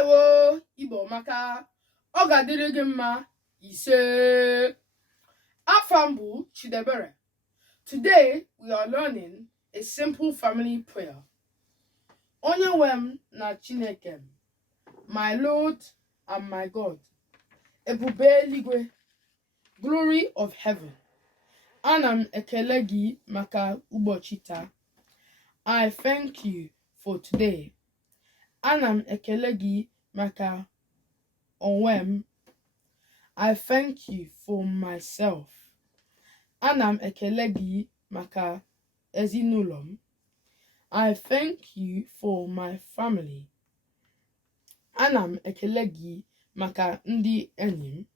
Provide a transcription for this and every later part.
Ndewo Igbo maka ọ ga-adịrị gị mma ise. Afam bụ Chidebere. Today we are learning a simple family prayer. Onye nwe m na Chineke m, my Lord and my God, ebube eluigwe, glory of heaven. Ana m ekele gị maka ụbọchị taa. I thank you for today. Ana m ekele gị maka onwe m. I thank you for myself. Ana m ekele gị maka ezinụlọ m. I thank you for my family. Ana m ekele gị maka ndị enyi m.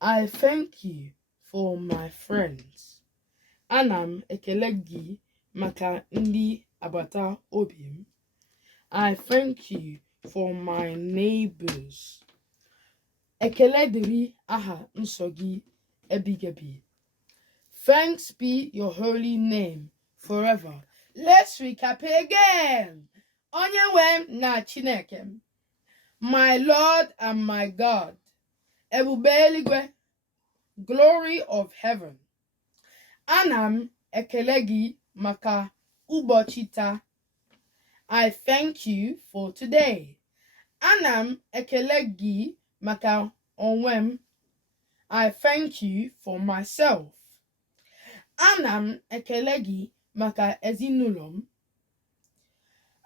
I thank you for my friends. Ana m ekele gị maka ndị agbata obi m. I thank you for my neighbors. Ekele dịrị aha nsọ gị ebighị ebi. Thanks be your holy name forever. Let's recap again. Onye nwe m na Chineke m, my Lord and my God, ebube eluigwe, glory of heaven. Ana m ekele gị maka ụbọchị taa. I thank you for today. Ana m ekele gị maka onwe m. I thank you for myself. Ana m ekele gị maka ezinụlọ m.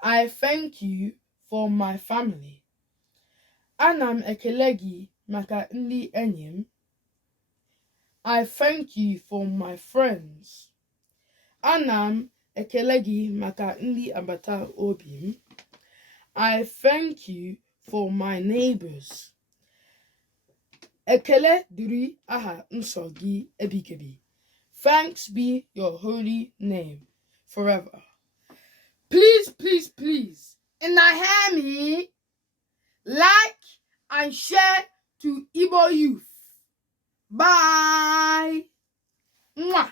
I thank you for my family. Ana m ekele gị maka ndị enyi m. I thank you for my friends. Ana m ekele gị maka ndị agbata obi m. I thank you for my neighbors. Ekele dịrị aha nsọ gị ebighị ebi. Thanks be your holy name forever. Please, and hear me, like and share to Igbo youth. Bye. Mwah.